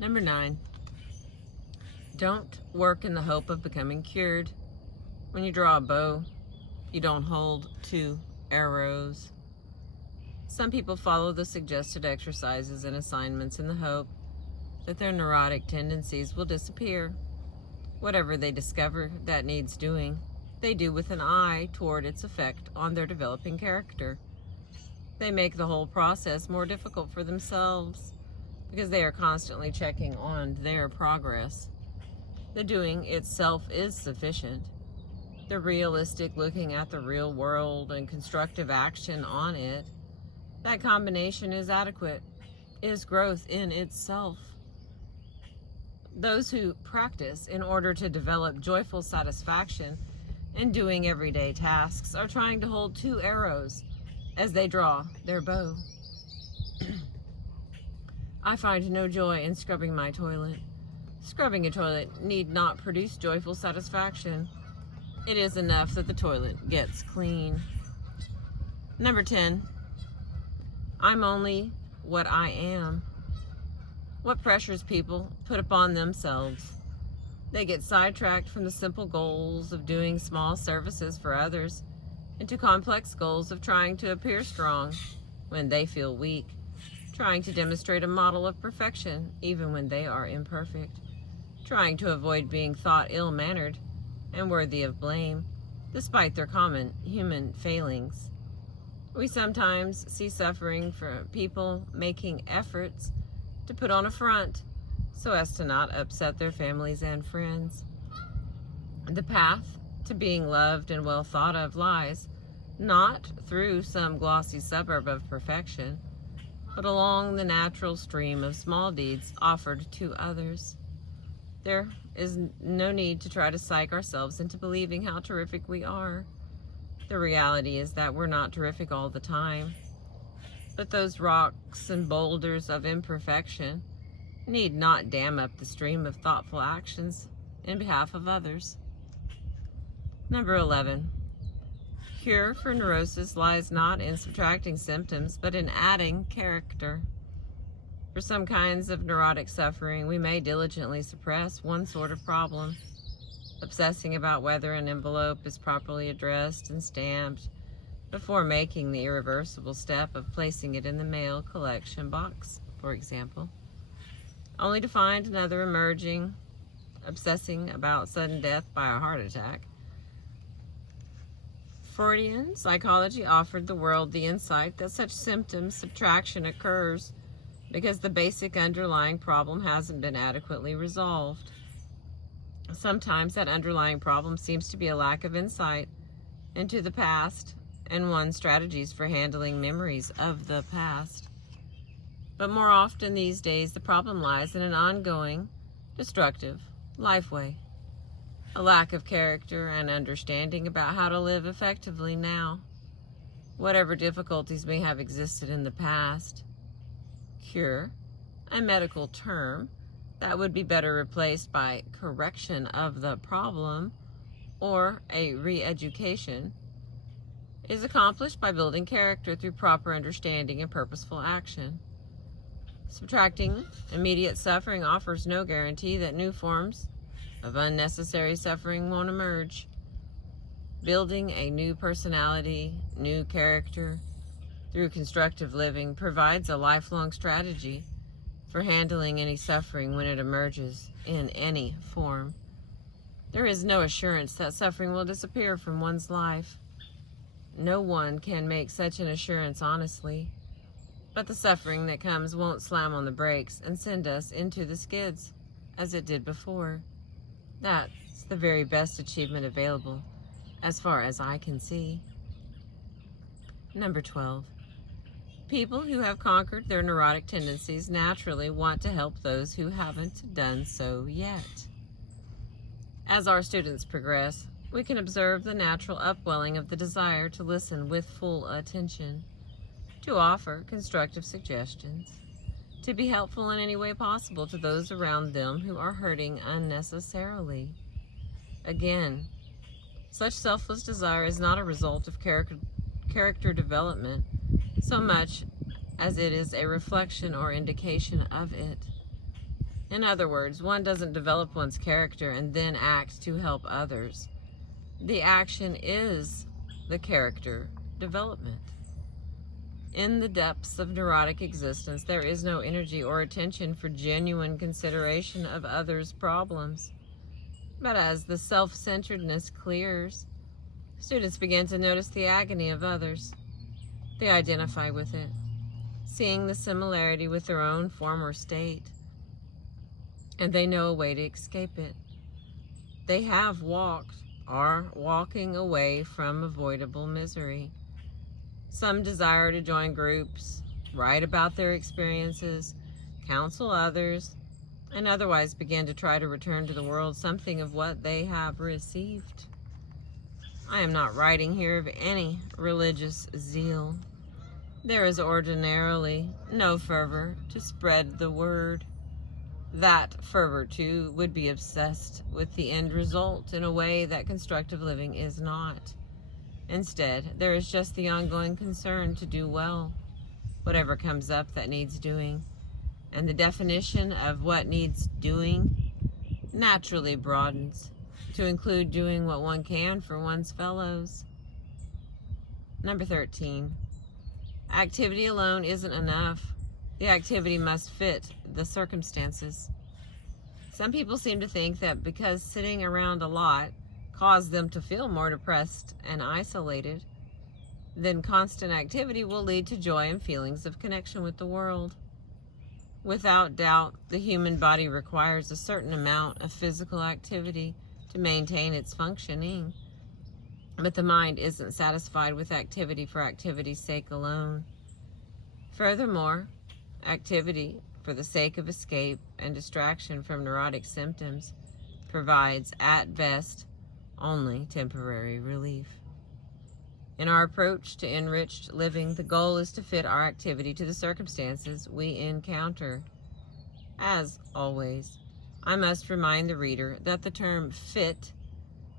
Number 9, don't work in the hope of becoming cured. When you draw a bow, you don't hold 2 arrows. Some people follow the suggested exercises and assignments in the hope that their neurotic tendencies will disappear. Whatever they discover that needs doing, they do with an eye toward its effect on their developing character. They make the whole process more difficult for themselves because they are constantly checking on their progress. The doing itself is sufficient. The realistic looking at the real world and constructive action on it, that combination is adequate, is growth in itself. Those who practice in order to develop joyful satisfaction in doing everyday tasks are trying to hold 2 arrows as they draw their bow. I find no joy in scrubbing my toilet. Scrubbing a toilet need not produce joyful satisfaction. It is enough that the toilet gets clean. Number 10, I'm only what I am. What pressures people put upon themselves. They get sidetracked from the simple goals of doing small services for others into complex goals of trying to appear strong when they feel weak, trying to demonstrate a model of perfection even when they are imperfect, trying to avoid being thought ill-mannered and worthy of blame despite their common human failings. We sometimes see suffering for people making efforts to put on a front so as to not upset their families and friends. The path to being loved and well thought of lies not through some glossy suburb of perfection, but along the natural stream of small deeds offered to others. There is no need to try to psych ourselves into believing how terrific we are. The reality is that we're not terrific all the time, but those rocks and boulders of imperfection need not dam up the stream of thoughtful actions in behalf of others. Number 11, cure for neurosis lies not in subtracting symptoms, but in adding character. For some kinds of neurotic suffering, we may diligently suppress one sort of problem, obsessing about whether an envelope is properly addressed and stamped before making the irreversible step of placing it in the mail collection box, for example, only to find another emerging, obsessing about sudden death by a heart attack. Freudian psychology offered the world the insight that such symptom subtraction occurs because the basic underlying problem hasn't been adequately resolved. Sometimes that underlying problem seems to be a lack of insight into the past and one's strategies for handling memories of the past. But more often these days, the problem lies in an ongoing, destructive life way. A lack of character and understanding about how to live effectively now. Whatever difficulties may have existed in the past. Cure, a medical term that would be better replaced by correction of the problem or a re-education, is accomplished by building character through proper understanding and purposeful action. Subtracting immediate suffering offers no guarantee that new forms of unnecessary suffering won't emerge. Building a new personality, new character through constructive living provides a lifelong strategy for handling any suffering when it emerges in any form. There is no assurance that suffering will disappear from one's life. No one can make such an assurance honestly, but the suffering that comes won't slam on the brakes and send us into the skids as it did before. That's the very best achievement available as far as I can see. Number 12. People who have conquered their neurotic tendencies naturally want to help those who haven't done so yet. As our students progress, we can observe the natural upwelling of the desire to listen with full attention, to offer constructive suggestions, to be helpful in any way possible to those around them who are hurting unnecessarily. Again, such selfless desire is not a result of character development so much as it is a reflection or indication of it. In other words, one doesn't develop one's character and then act to help others. The action is the character development. In the depths of neurotic existence, there is no energy or attention for genuine consideration of others' problems. But as the self-centeredness clears, students begin to notice the agony of others. They identify with it, seeing the similarity with their own former state, and they know a way to escape it. They have walked, are walking away from avoidable misery. Some desire to join groups, write about their experiences, counsel others, and otherwise begin to try to return to the world something of what they have received. I am not writing here of any religious zeal. There is ordinarily no fervor to spread the word. That fervor, too, would be obsessed with the end result in a way that constructive living is not. Instead, there is just the ongoing concern to do well, whatever comes up that needs doing. And the definition of what needs doing naturally broadens to include doing what one can for one's fellows. Number 13. Activity alone isn't enough. The activity must fit the circumstances. Some people seem to think that because sitting around a lot cause them to feel more depressed and isolated, then constant activity will lead to joy and feelings of connection with the world. Without doubt, the human body requires a certain amount of physical activity to maintain its functioning, but the mind isn't satisfied with activity for activity's sake alone. Furthermore, activity for the sake of escape and distraction from neurotic symptoms provides, at best, only temporary relief. In our approach to enriched living, the goal is to fit our activity to the circumstances we encounter. As always, I must remind the reader that the term fit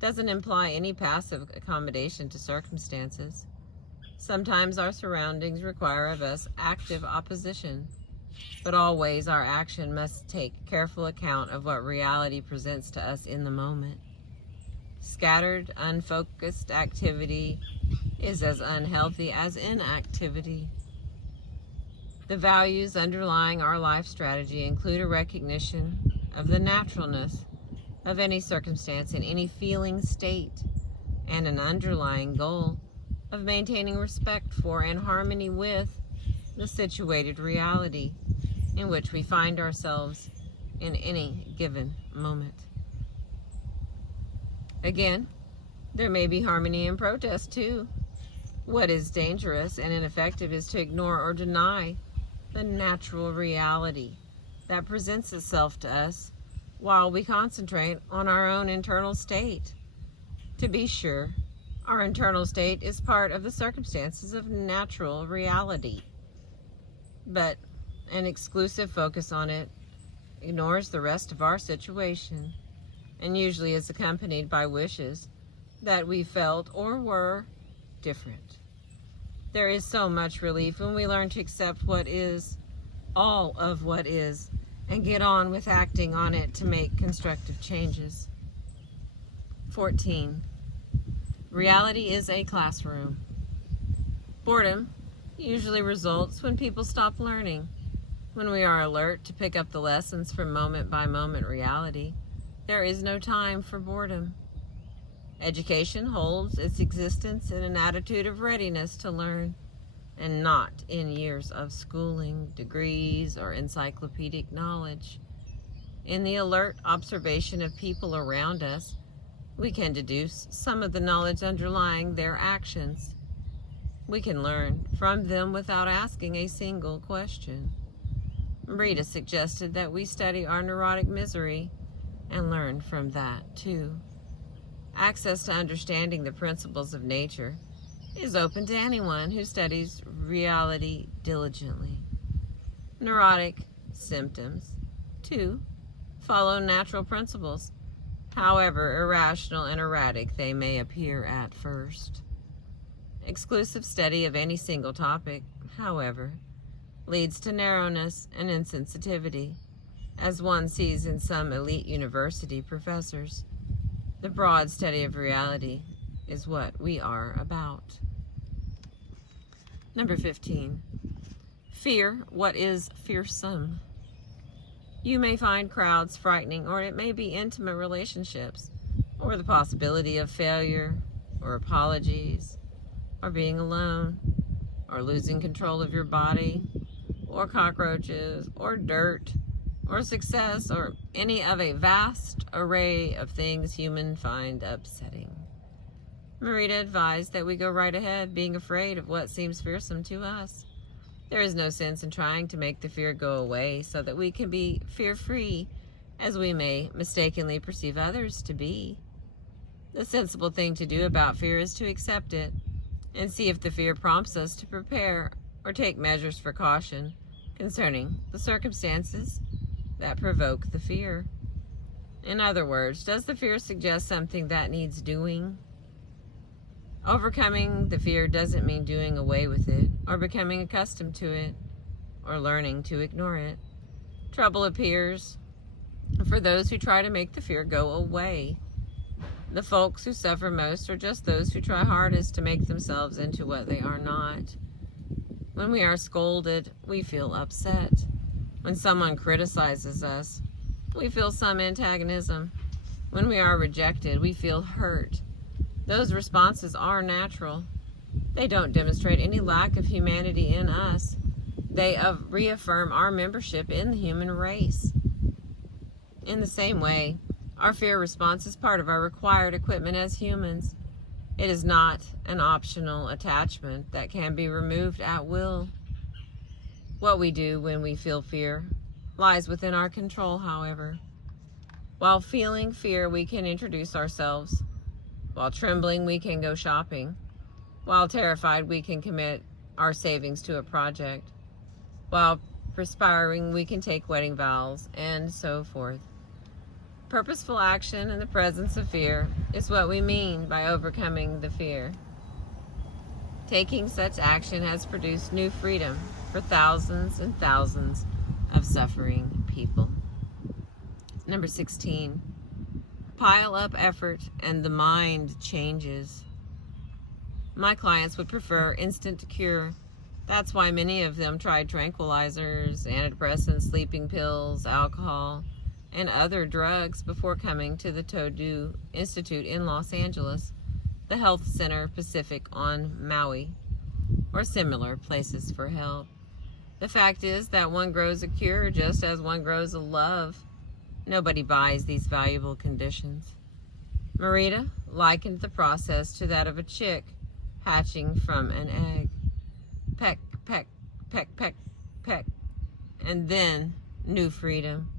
doesn't imply any passive accommodation to circumstances. Sometimes our surroundings require of us active opposition, but always our action must take careful account of what reality presents to us in the moment. Scattered, unfocused activity is as unhealthy as inactivity. The values underlying our life strategy include a recognition of the naturalness of any circumstance in any feeling state, and an underlying goal of maintaining respect for and harmony with the situated reality in which we find ourselves in any given moment. Again, there may be harmony in protest too. What is dangerous and ineffective is to ignore or deny the natural reality that presents itself to us while we concentrate on our own internal state. To be sure, our internal state is part of the circumstances of natural reality, but an exclusive focus on it ignores the rest of our situation, and usually is accompanied by wishes that we felt or were different. There is so much relief when we learn to accept what is, all of what is, and get on with acting on it to make constructive changes. 14. Reality is a classroom. Boredom usually results when people stop learning. When we are alert to pick up the lessons from moment-by-moment reality, there is no time for boredom. Education holds its existence in an attitude of readiness to learn, and not in years of schooling, degrees, or encyclopedic knowledge. In the alert observation of people around us, we can deduce some of the knowledge underlying their actions. We can learn from them without asking a single question. Rita suggested that we study our neurotic misery and learn from that too. Access to understanding the principles of nature is open to anyone who studies reality diligently. Neurotic symptoms, too, follow natural principles, however irrational and erratic they may appear at first. Exclusive study of any single topic, however, leads to narrowness and insensitivity, as one sees in some elite university professors. The broad study of reality is what we are about. Number 15. Fear what is fearsome. You may find crowds frightening, or it may be intimate relationships, or the possibility of failure, or apologies, or being alone, or losing control of your body, or cockroaches, or dirt, or success, or any of a vast array of things humans find upsetting. Marita advised that we go right ahead, being afraid of what seems fearsome to us. There is no sense in trying to make the fear go away so that we can be fear-free, as we may mistakenly perceive others to be. The sensible thing to do about fear is to accept it and see if the fear prompts us to prepare or take measures for caution concerning the circumstances that provoke the fear. In other words, does the fear suggest something that needs doing? Overcoming the fear doesn't mean doing away with it, or becoming accustomed to it, or learning to ignore it. Trouble appears for those who try to make the fear go away. The folks who suffer most are just those who try hardest to make themselves into what they are not. When we are scolded, we feel upset. When someone criticizes us, we feel some antagonism. When we are rejected, we feel hurt. Those responses are natural. They don't demonstrate any lack of humanity in us. They reaffirm our membership in the human race. In the same way, our fear response is part of our required equipment as humans. It is not an optional attachment that can be removed at will. What we do when we feel fear lies within our control, however. While feeling fear, we can introduce ourselves. While trembling, we can go shopping. While terrified, we can commit our savings to a project. While perspiring, we can take wedding vows, and so forth. Purposeful action in the presence of fear is what we mean by overcoming the fear. Taking such action has produced new freedom for thousands and thousands of suffering people. Number 16. Pile up effort and the mind changes. My clients would prefer instant cure. That's why many of them tried tranquilizers, antidepressants, sleeping pills, alcohol, and other drugs before coming to the Todu Institute in Los Angeles, the Health Center Pacific on Maui, or similar places for help. The fact is that one grows a cure just as one grows a love. Nobody buys these valuable conditions. Marita likened the process to that of a chick hatching from an egg. Peck, peck, peck, peck, peck, and then new freedom.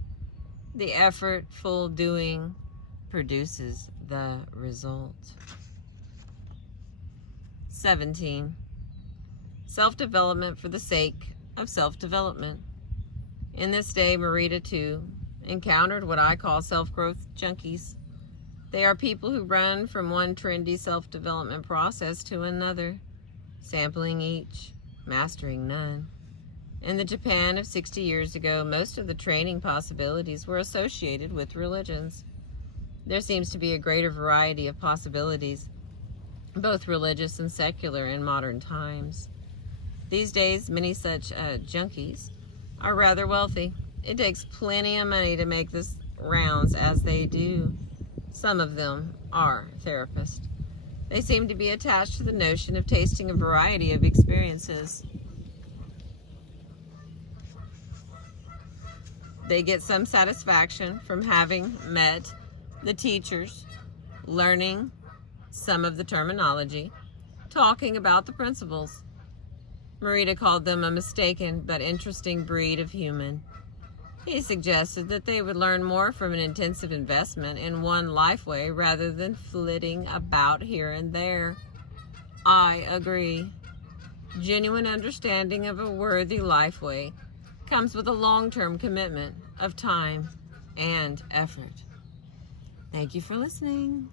The effortful doing produces the result. 17. Self-development for the sake of self-development. In this day, Marita, too, encountered what I call self-growth junkies. They are people who run from one trendy self-development process to another, sampling each, mastering none. In the Japan of 60 years ago, most of the training possibilities were associated with religions. There seems to be a greater variety of possibilities, both religious and secular, in modern times. These days, many such junkies are rather wealthy. It takes plenty of money to make this rounds as they do. Some of them are therapists. They seem to be attached to the notion of tasting a variety of experiences. They get some satisfaction from having met the teachers, learning some of the terminology, talking about the principles. Marita called them a mistaken but interesting breed of human. He suggested that they would learn more from an intensive investment in one lifeway rather than flitting about here and there. I agree. Genuine understanding of a worthy lifeway comes with a long-term commitment of time and effort. Thank you for listening.